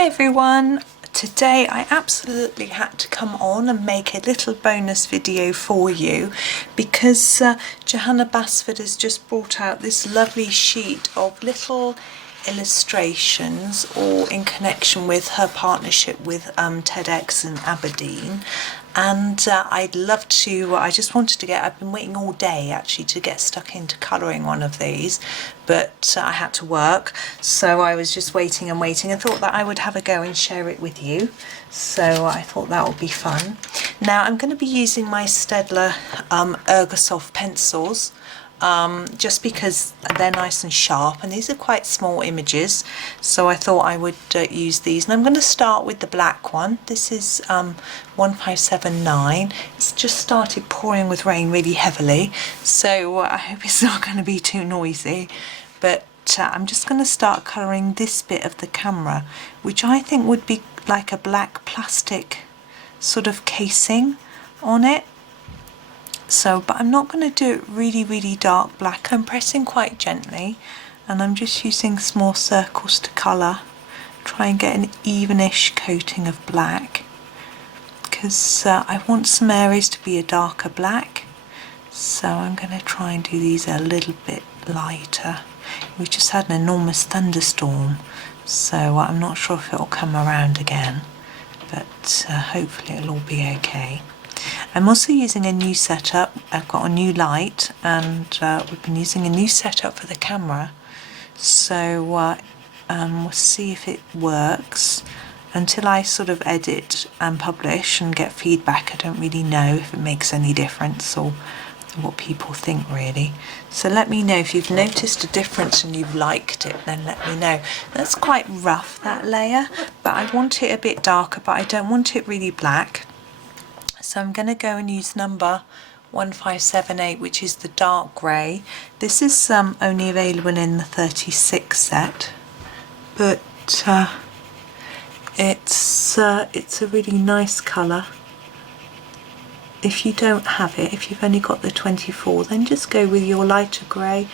Hi everyone! Today I absolutely had to come on and make a little bonus video for you because Johanna Basford has just brought out this lovely sheet of little illustrations, all in connection with her partnership with TedX in Aberdeen. And I'd love to, I've been waiting all day actually to get stuck into colouring one of these, but I had to work, so I was just waiting and waiting and thought that I would have a go and share it with you. So I thought that would be fun. Now I'm going to be using my Staedtler Ergosoft pencils, just because they're nice and sharp, and these are quite small images, so I thought I would use these. And I'm going to start with the black one. This is 1579. It's just started pouring with rain really heavily, so I hope it's not going to be too noisy, but I'm just going to start colouring this bit of the camera, which I think would be like a black plastic sort of casing on it. So, but I'm not going to do it really dark black. I'm pressing quite gently and I'm just using small circles to colour, try and get an evenish coating of black, because I want some areas to be a darker black. So I'm going to try and do these a little bit lighter. We just had an enormous thunderstorm, so I'm not sure if it'll come around again, but hopefully it'll all be okay. I'm also using a new setup. I've got a new light, and we've been using a new setup for the camera, so we'll see if it works. Until I sort of edit and publish and get feedback, I don't really know if it makes any difference or what people think really. So let me know if you've noticed a difference and you've liked it, then let me know. That's quite rough, that layer, but I want it a bit darker, but I don't want it really black. So I'm going to go and use number 1578, which is the dark grey. This is only available in the 36 set, but it's a really nice colour. If you don't have it, if you've only got the 24, then just go with your lighter grey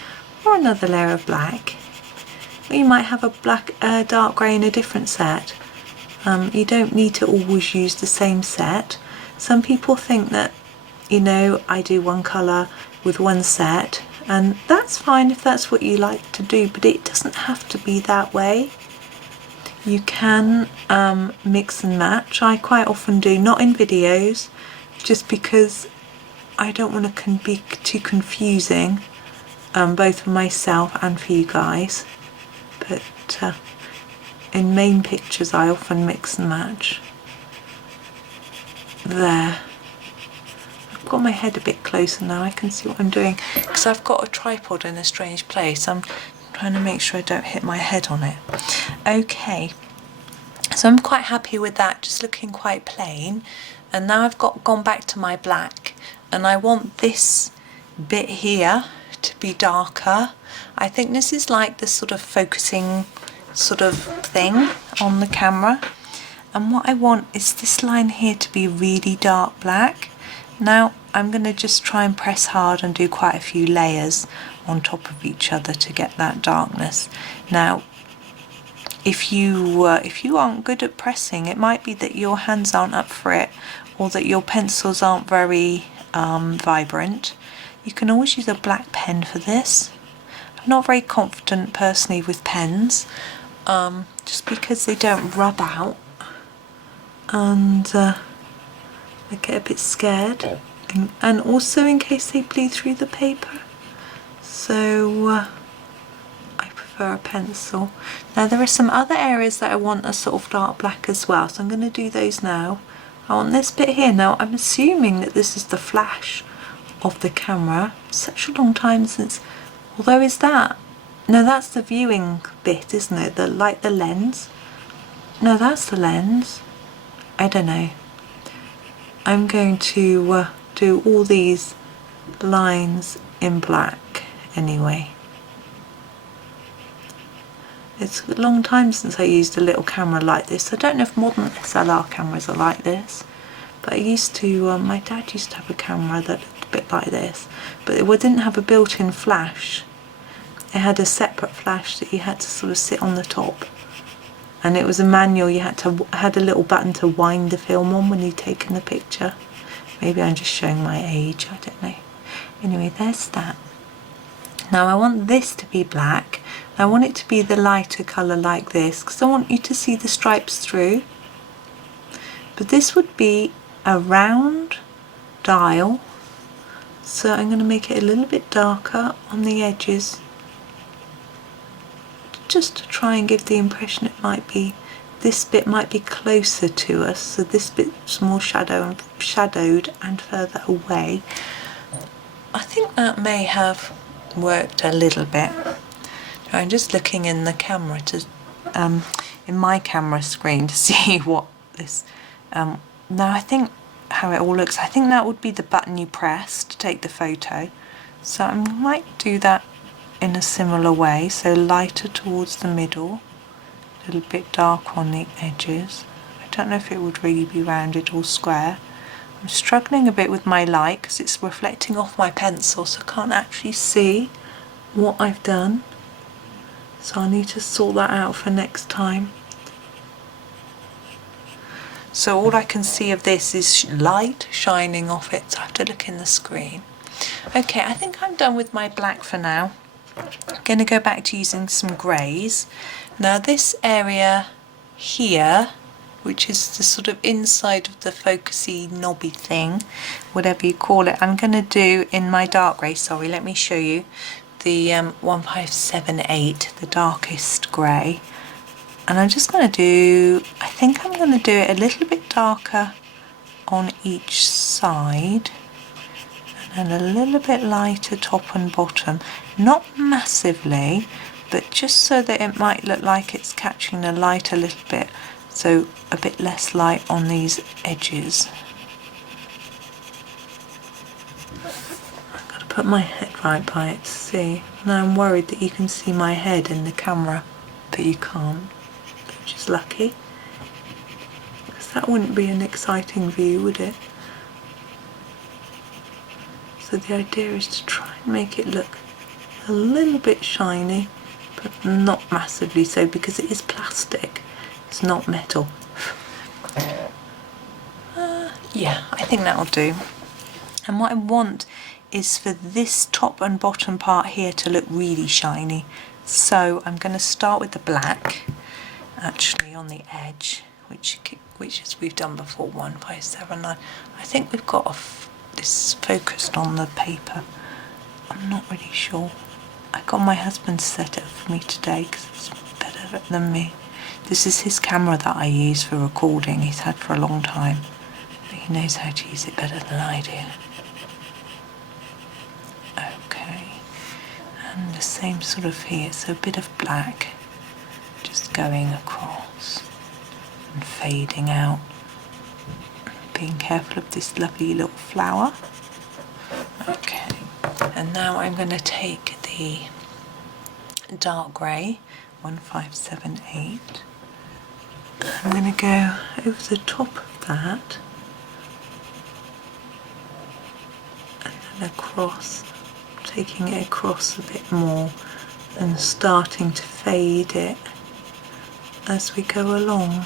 or another layer of black. Or you might have a dark grey in a different set. You don't need to always use the same set. Some people think that, you know, I do one colour with one set, and that's fine if that's what you like to do, but it doesn't have to be that way. You can mix and match. I quite often do, not in videos, just because I don't want to be too confusing, both for myself and for you guys, but in main pictures I often mix and match. There, I've got my head a bit closer now, I can see what I'm doing, because I've got a tripod in a strange place. I'm trying to make sure I don't hit my head on it. Okay, so I'm quite happy with that, just looking quite plain. And now I've gone back to my black, and I want this bit here to be darker. I think this is like the sort of focusing sort of thing on the camera. And what I want is this line here to be really dark black. Now I'm going to just try and press hard and do quite a few layers on top of each other to get that darkness. Now if you aren't good at pressing, it might be that your hands aren't up for it, or that your pencils aren't very vibrant. You can always use a black pen for this. I'm not very confident personally with pens, just because they don't rub out, and I get a bit scared, and also in case they bleed through the paper, so I prefer a pencil. Now there are some other areas that I want a sort of dark black as well, so I'm going to do those now. I want this bit here. Now I'm assuming that this is the flash of the camera. Such a long time since, although is that? No, that's the viewing bit, isn't it? Like the lens. No, that's the lens. I don't know. I'm going to do all these lines in black anyway. It's a long time since I used a little camera like this. I don't know if modern SLR cameras are like this, but I used to, my dad used to have a camera that looked a bit like this, but it didn't have a built-in flash. It had a separate flash that you had to sort of sit on the top and it was a manual. You had a little button to wind the film on when you'd taken the picture. Maybe I'm just showing my age, I don't know. Anyway, there's that. Now I want this to be black. I want it to be the lighter colour like this, because I want you to see the stripes through. But this would be a round dial, so I'm going to make it a little bit darker on the edges, just to try and give the impression it might be, this bit might be closer to us, so this bit's more shadowed and further away. I think that may have worked a little bit. I'm just looking in the camera in my camera screen to see what this. Now I think how it all looks. I think that would be the button you press to take the photo. So I might do that in a similar way. So lighter towards the middle, a little bit dark on the edges. I don't know if it would really be rounded or square. I'm struggling a bit with my light because it's reflecting off my pencil, so I can't actually see what I've done. So I need to sort that out for next time. So all I can see of this is light shining off it, so I have to look in the screen. Okay, I think I'm done with my black for now. I'm going to go back to using some greys. Now this area here, which is the sort of inside of the focusy knobby thing, whatever you call it, I'm going to do in my dark grey. Sorry, let me show you the 1578, the darkest grey. And I'm just going to do, I think I'm going to do it a little bit darker on each side and a little bit lighter top and bottom. Not massively, but just so that it might look like it's catching the light a little bit, so a bit less light on these edges. I've got to put my head right by it to see. Now I'm worried that you can see my head in the camera, but you can't, which is lucky, because that wouldn't be an exciting view, would it? So the idea is to try and make it look a little bit shiny, but not massively so, because it is plastic, it's not metal. Yeah, I think that'll do. And what I want is for this top and bottom part here to look really shiny. So I'm going to start with the black, actually on the edge, which as we've done before, 1579. I think we've got this focused on the paper. I'm not really sure. I got my husband to set it up for me today because it's better than me. This is his camera that I use for recording. He's had for a long time, but he knows how to use it better than I do. Okay, and the same sort of here, so a bit of black just going across and fading out. Being careful of this lovely little flower. Okay, and now I'm going to take the dark grey 1578. I'm going to go over the top of that and then across, taking it across a bit more and starting to fade it as we go along.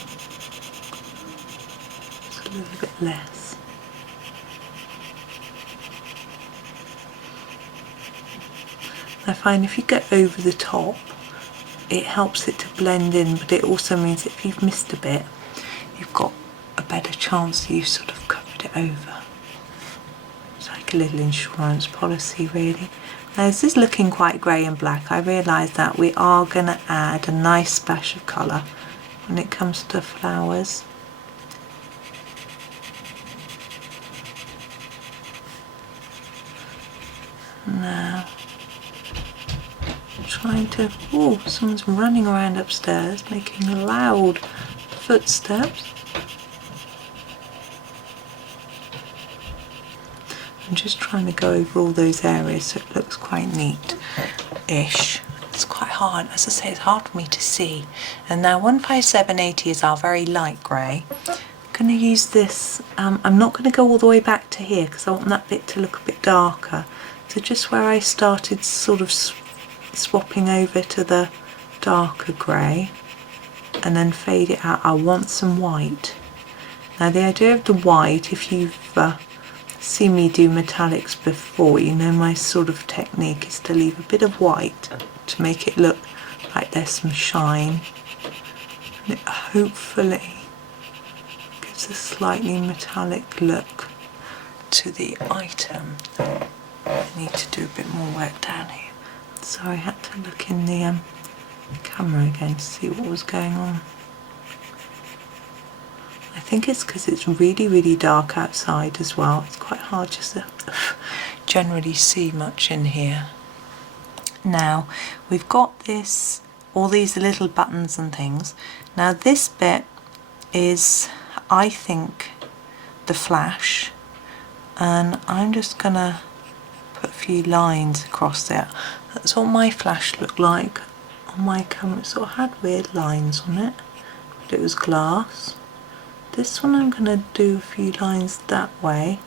Just a little bit less. I find if you go over the top, it helps it to blend in, but it also means that if you've missed a bit, you've got a better chance that you've sort of covered it over. It's like a little insurance policy, really. Now this is looking quite grey and black. I realise that we are going to add a nice splash of colour when it comes to flowers. Now, trying to, oh, someone's running around upstairs making loud footsteps. I'm just trying to go over all those areas so it looks quite neat-ish. It's quite hard, as I say, it's hard for me to see. And now 15780 is our very light grey. I'm going to use this, I'm not going to go all the way back to here because I want that bit to look a bit darker. So just where I started sort of swapping over to the darker grey, and then fade it out. I want some white. Now the idea of the white, if you've seen me do metallics before, you know my sort of technique is to leave a bit of white to make it look like there's some shine. And it hopefully gives a slightly metallic look to the item. I need to do a bit more work down here. So I had to look in the camera again to see what was going on. I think it's because it's really, really dark outside as well. It's quite hard just to generally see much in here. Now, we've got this, all these little buttons and things. Now this bit is, I think, the flash. And I'm just gonna put a few lines across there. That's what my flash looked like on my camera. It sort of had weird lines on it, but it was glass. This one I'm going to do a few lines that way,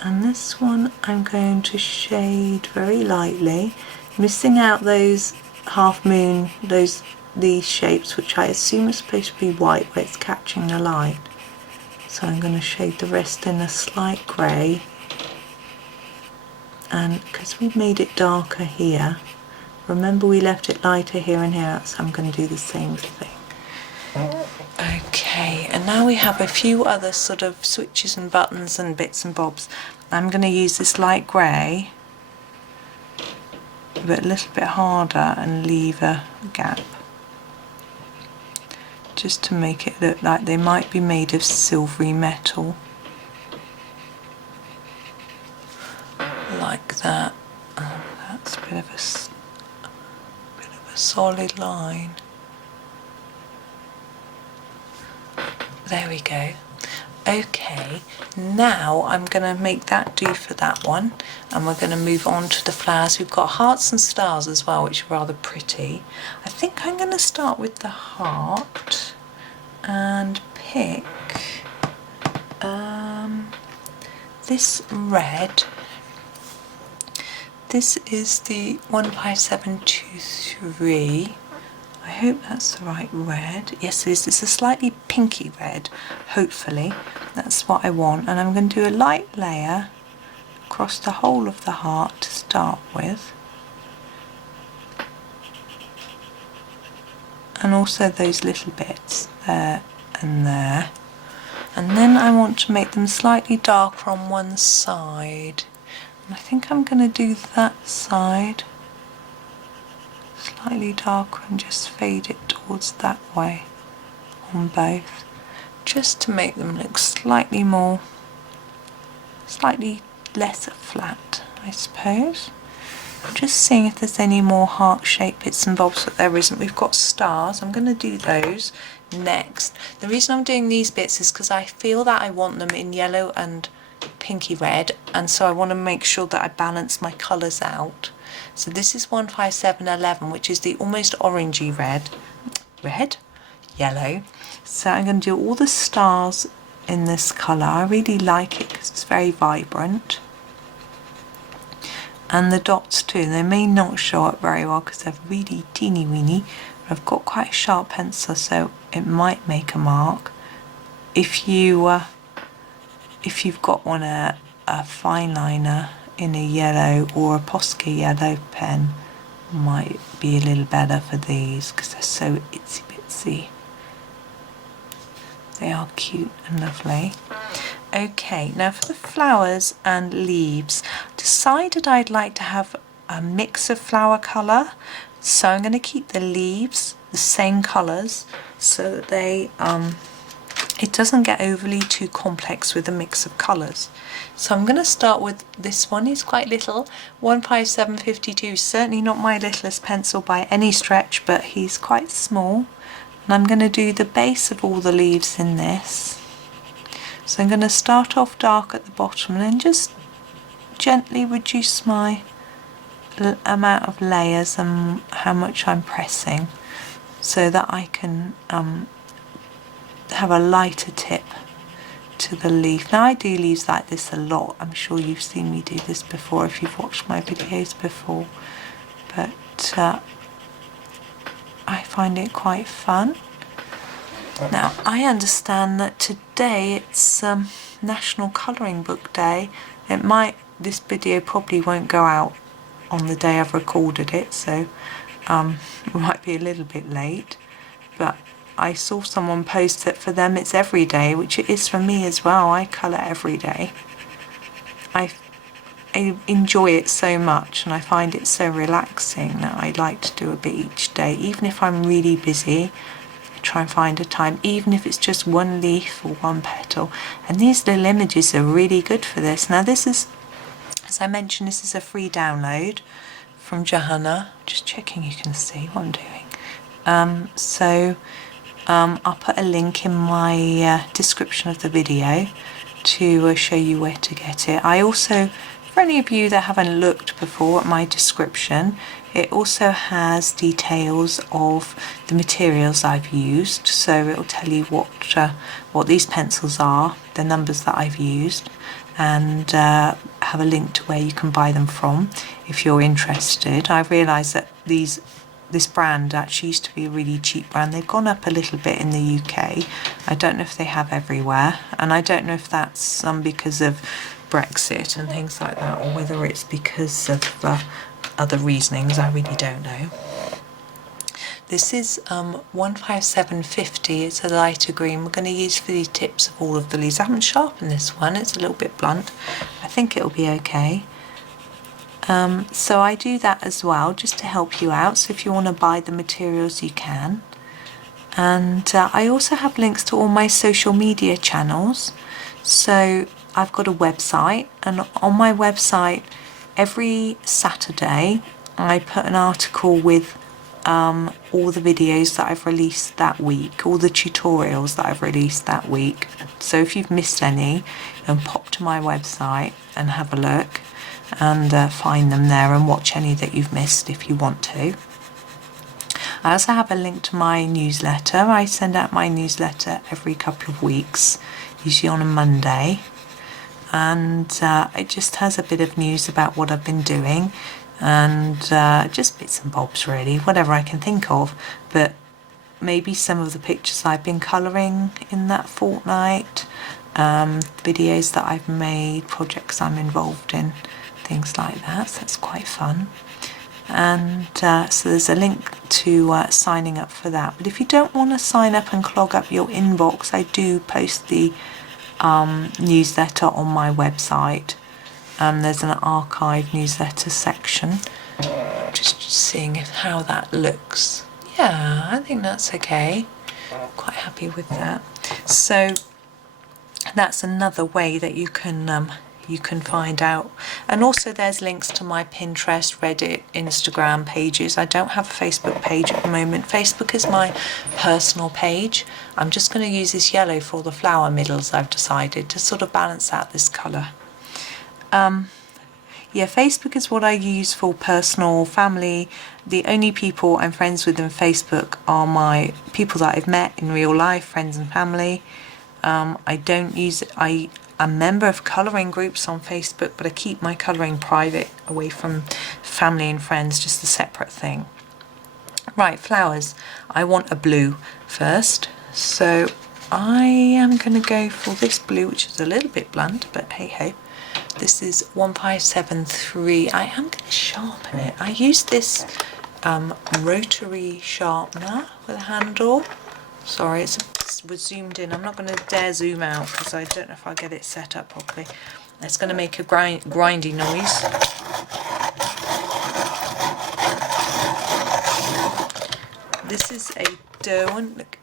and this one I'm going to shade very lightly, missing out those half moon, these shapes which I assume are supposed to be white where it's catching the light. So I'm going to shade the rest in a slight grey, and because we've made it darker here, remember we left it lighter here and here, so I'm going to do the same thing. Okay, and now we have a few other sort of switches and buttons and bits and bobs. I'm going to use this light grey, but a little bit harder, and leave a gap, just to make it look like they might be made of silvery metal. Like that. That's a bit of a solid line. There we go. Okay, now I'm going to make that do for that one, and we're going to move on to the flowers. We've got hearts and stars as well, which are rather pretty. I think I'm going to start with the heart and pick this red. This is the 15723. I hope that's the right red. Yes, it is. It's a slightly pinky red, hopefully. That's what I want. And I'm going to do a light layer across the whole of the heart to start with. And also those little bits there and there. And then I want to make them slightly darker on one side. And I think I'm going to do that side slightly darker and just fade it towards that way on both, just to make them look slightly less flat, I suppose. I'm just seeing if there's any more heart-shaped bits and bobs, but there isn't. We've got stars. I'm going to do those next. The reason I'm doing these bits is because I feel that I want them in yellow and pinky red, and so I want to make sure that I balance my colours out. So this is 15711, which is the almost orangey yellow. So I'm going to do all the stars in this colour. I really like it because it's very vibrant. And the dots too. They may not show up very well because they're really teeny weeny. I've got quite a sharp pencil, so it might make a mark. If you've got a fine liner in a yellow or a Posca yellow pen, might be a little better for these because they're so itsy bitsy. They are cute and lovely. Okay, now for the flowers and leaves, decided I'd like to have a mix of flower colour, so I'm going to keep the leaves the same colours so that they it doesn't get overly too complex with a mix of colours. So I'm going to start with this one. It's quite little, 15752, certainly not my littlest pencil by any stretch, but he's quite small. And I'm going to do the base of all the leaves in this. So I'm going to start off dark at the bottom and then just gently reduce my amount of layers and how much I'm pressing, so that I can have a lighter tip to the leaf. Now I do leaves like this a lot. I'm sure you've seen me do this before if you've watched my videos before, but I find it quite fun. Now, I understand that today it's National Colouring Book Day. This video probably won't go out on the day I've recorded it, so it might be a little bit late, but I saw someone post that for them it's every day, which it is for me as well. I colour every day. I enjoy it so much and I find it so relaxing that I like to do a bit each day. Even if I'm really busy, I try and find a time, even if it's just one leaf or one petal. And these little images are really good for this. Now this is, as I mentioned, this is a free download from Johanna. Just checking you can see what I'm doing. I'll put a link in my description of the video to show you where to get it. I also, for any of you that haven't looked before at my description, it also has details of the materials I've used, so it'll tell you what these pencils are, the numbers that I've used, and have a link to where you can buy them from if you're interested. I realised that this brand actually used to be a really cheap brand. They've gone up a little bit in the UK. I don't know if they have everywhere, and I don't know if that's because of Brexit and things like that, or whether it's because of other reasonings. I really don't know. This is 15750. It's a lighter green. We're going to use for the tips of all of the leaves. I haven't sharpened this one. It's a little bit blunt. I think it'll be okay. So I do that as well, just to help you out. So if you want to buy the materials, you can. And I also have links to all my social media channels. So I've got a website, and on my website every Saturday I put an article with all the videos that I've released that week, all the tutorials that I've released that week. So if you've missed any, then pop to my website and have a look and find them there and watch any that you've missed if you want to. I also have a link to my newsletter. I send out my newsletter every couple of weeks, usually on a Monday, and it just has a bit of news about what I've been doing, and just bits and bobs really, whatever I can think of, but maybe some of the pictures I've been colouring in that fortnight, videos that I've made, projects I'm involved in, things like that. So that's quite fun. And so there's a link to signing up for that. But if you don't want to sign up and clog up your inbox, I do post the newsletter on my website. There's an archive newsletter section. Just seeing how that looks. Yeah, I think that's okay. Quite happy with that. So that's another way that you can find out. And also there's links to my Pinterest, Reddit, Instagram pages. I don't have a Facebook page at the moment. Facebook is my personal page. I'm just going to use this yellow for all the flower middles, I've decided, to sort of balance out this colour. Yeah, Facebook is what I use for personal, family. The only people I'm friends with on Facebook are my people that I've met in real life, friends and family. I don't use it. I'm a member of colouring groups on Facebook, but I keep my colouring private, away from family and friends, just a separate thing. Right, flowers. I want a blue first, so I am going to go for this blue, which is a little bit blunt, but hey ho. This is 1573. I am going to sharpen it. I use this rotary sharpener with a handle. Sorry, it was zoomed in. I'm not going to dare zoom out because I don't know if I'll get it set up properly. It's going to make a grindy noise. This is a Derwent. Look,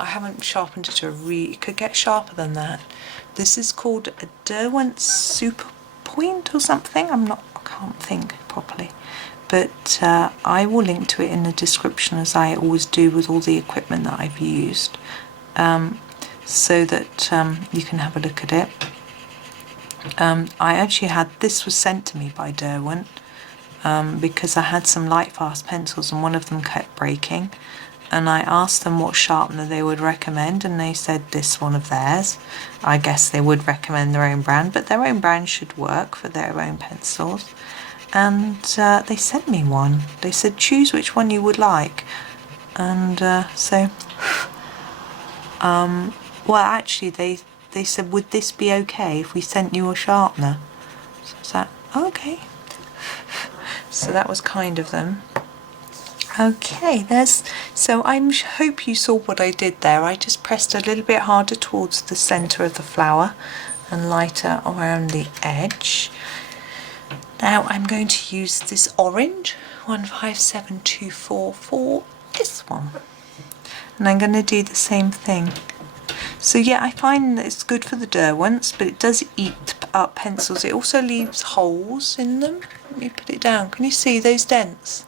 I haven't sharpened it to it could get sharper than that. This is called a Derwent Super Point or something. I can't think properly. But I will link to it in the description, as I always do with all the equipment that I've used, so that you can have a look at it. I actually this was sent to me by Derwent because I had some light fast pencils and one of them kept breaking, and I asked them what sharpener they would recommend, and they said this one of theirs. I guess they would recommend their own brand, but their own brand should work for their own pencils. And they sent me one. They said choose which one you would like. And well, actually they said, would this be okay if we sent you a sharpener? So I was like, okay. So that was kind of them. Okay, so I hope you saw what I did there. I just pressed a little bit harder towards the centre of the flower and lighter around the edge. Now I'm going to use this orange 157244 for this one, and I'm going to do the same thing. So yeah, I find that it's good for the Derwents, but it does eat up pencils. It also leaves holes in them. Let me put it down. Can you see those dents?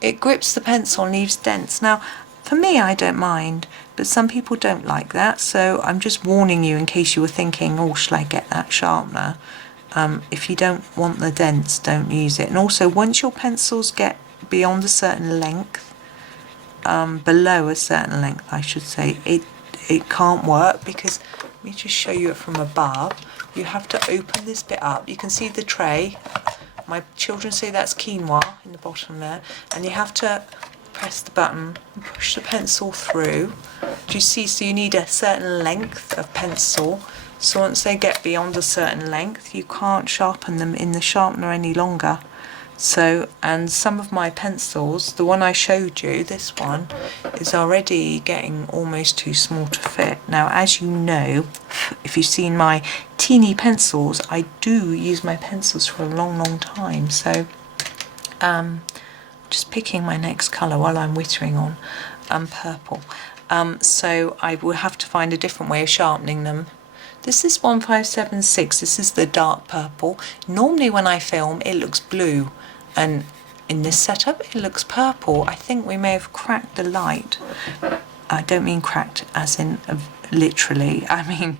It grips the pencil and leaves dents. Now, for me, I don't mind, but some people don't like that. So I'm just warning you in case you were thinking, oh, shall I get that sharpener? If you don't want the dents, don't use it. And also, once your pencils get beyond a certain length, below a certain length, I should say, it can't work, because let me just show you it from above. You have to open this bit up. You can see the tray. My children say that's quinoa in the bottom there, and you have to press the button and push the pencil through. Do you see? So you need a certain length of pencil. So once they get beyond a certain length, you can't sharpen them in the sharpener any longer. So, and some of my pencils, the one I showed you, this one, is already getting almost too small to fit. Now, as you know, if you've seen my teeny pencils, I do use my pencils for a long, long time. So, just picking my next colour while I'm whittering on purple. So I will have to find a different way of sharpening them. This is 1576, this is the dark purple. Normally when I film it looks blue, and in this setup it looks purple. I think we may have cracked the light. I don't mean cracked as in literally, I mean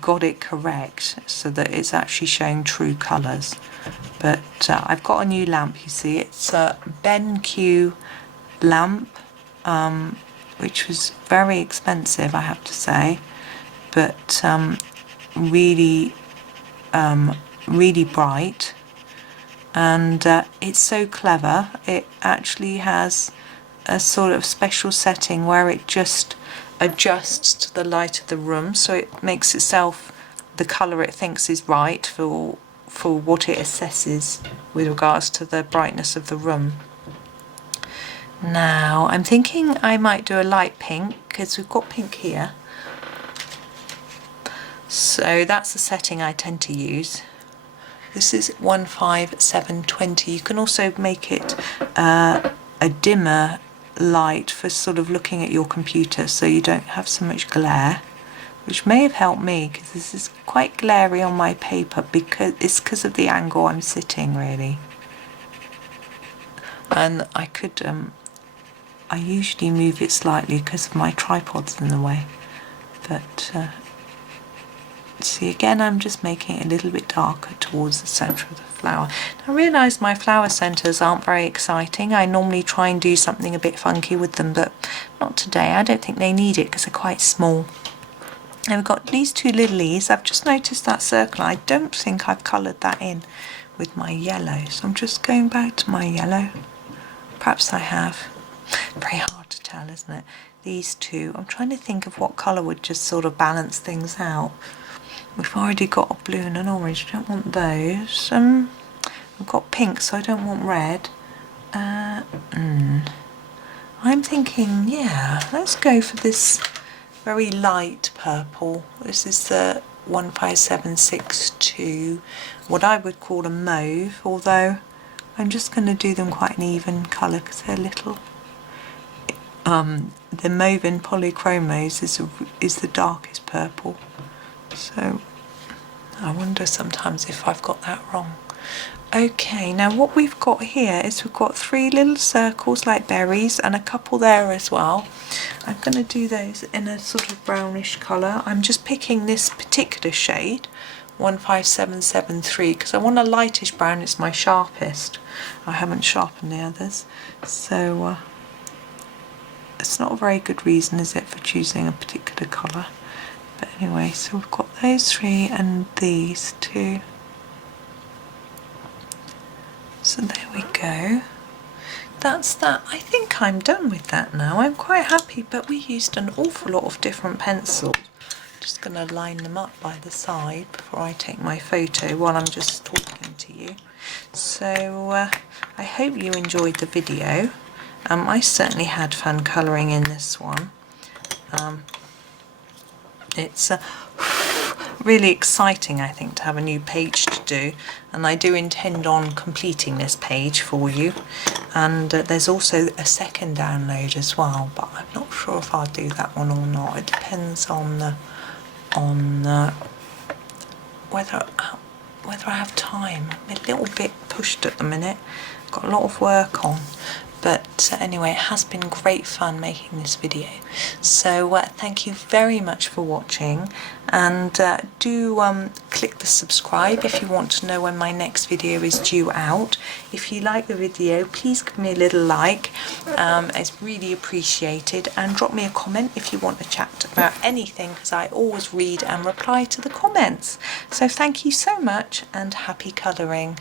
got it correct so that it's actually showing true colours. But I've got a new lamp, you see. It's a BenQ lamp, which was very expensive, I have to say, but really bright, and it's so clever. It actually has a sort of special setting where it just adjusts to the light of the room, so it makes itself the colour it thinks is right for what it assesses with regards to the brightness of the room. Now I'm thinking I might do a light pink, because we've got pink here. So that's the setting I tend to use. This is 15720. You can also make it a dimmer light for sort of looking at your computer, so you don't have so much glare, which may have helped me, because this is quite glary on my paper, because of the angle I'm sitting, really. And I could I usually move it slightly because of my tripod's in the way, but see, again, I'm just making it a little bit darker towards the centre of the flower. Now, I realise my flower centres aren't very exciting. I normally try and do something a bit funky with them, but not today. I don't think they need it because they're quite small. And we've got these two lilies. I've just noticed that circle. I don't think I've coloured that in with my yellow, so I'm just going back to my yellow. Perhaps I have. Very hard to tell, isn't it? These two. I'm trying to think of what colour would just sort of balance things out. We've already got a blue and an orange. I don't want those. I've got pink, so I don't want red. I'm thinking, yeah, let's go for this very light purple. This is the 15762, what I would call a mauve, although I'm just going to do them quite an even colour because they're little. The mauve in polychromos is the darkest purple. So I wonder sometimes if I've got that wrong. Okay, now what we've got here is we've got 3 little circles like berries and a couple there as well. I'm going to do those in a sort of brownish colour. I'm just picking this particular shade, 15773, because I want a lightish brown. It's my sharpest. I haven't sharpened the others, so it's not a very good reason, is it, for choosing a particular colour? But anyway, so we've got those 3 and these 2. So there we go. that's that. I think I'm done with that now. I'm quite happy, but we used an awful lot of different pencils. Just going to line them up by the side before I take my photo while I'm just talking to you. So I hope you enjoyed the video. I certainly had fun colouring in this one. It's really exciting, I think, to have a new page to do, and I do intend on completing this page for you. And there's also a second download as well, but I'm not sure if I'll do that one or not. It depends on whether I have time. I'm a little bit pushed at the minute. Got a lot of work on. But anyway, it has been great fun making this video. So thank you very much for watching, and do click the subscribe if you want to know when my next video is due out. If you like the video, please give me a little like. It's really appreciated, and drop me a comment if you want to chat about anything, because I always read and reply to the comments. So thank you so much, and happy colouring.